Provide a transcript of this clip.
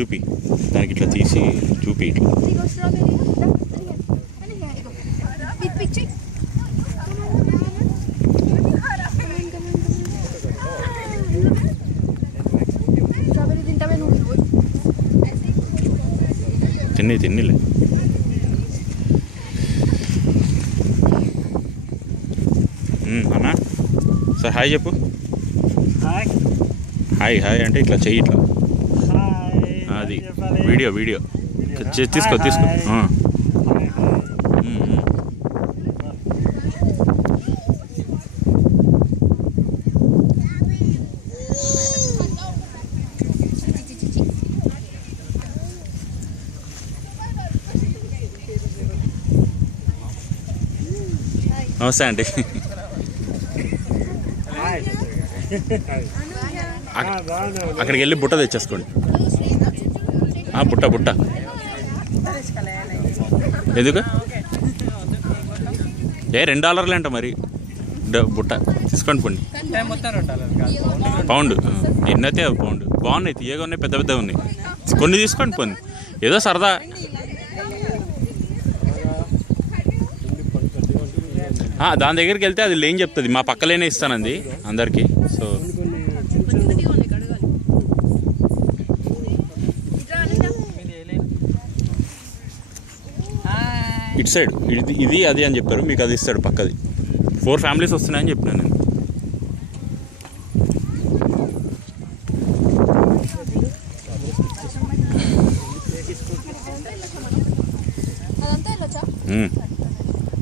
చూపి, దానికి ఇట్లా తీసి చూపి ఇట్లా. తిన్నిలే. అన్నా సార్ హాయ్ చెప్పు. హాయ్ హాయ్ అంటే ఇట్లా చెయ్యి ఇట్లా. అది వీడియో తీసుకో. నమస్తే అండి. అక్కడికి వెళ్ళి బుట్ట తెచ్చేసుకోండి. బుట్ట ఎందుకు $2 అంట మరి బుట్ట తీసుకోండి పండి. పౌండ్ ఎన్నైతే పౌండ్ బాగున్నాయి, తీయగా ఉన్నాయి, పెద్ద ఉన్నాయి. కొన్ని తీసుకోండి పోండి, ఏదో సరదా. దాని దగ్గరికి వెళ్తే అది లేని చెప్తుంది, మా పక్కలేనే ఇస్తానంది అందరికీ. సో ఇటు సైడ్ ఇది అది అని చెప్పారు, మీకు అది ఇస్తాడు పక్కది. 4 ఫ్యామిలీస్ వస్తున్నాయని చెప్పినా నేను.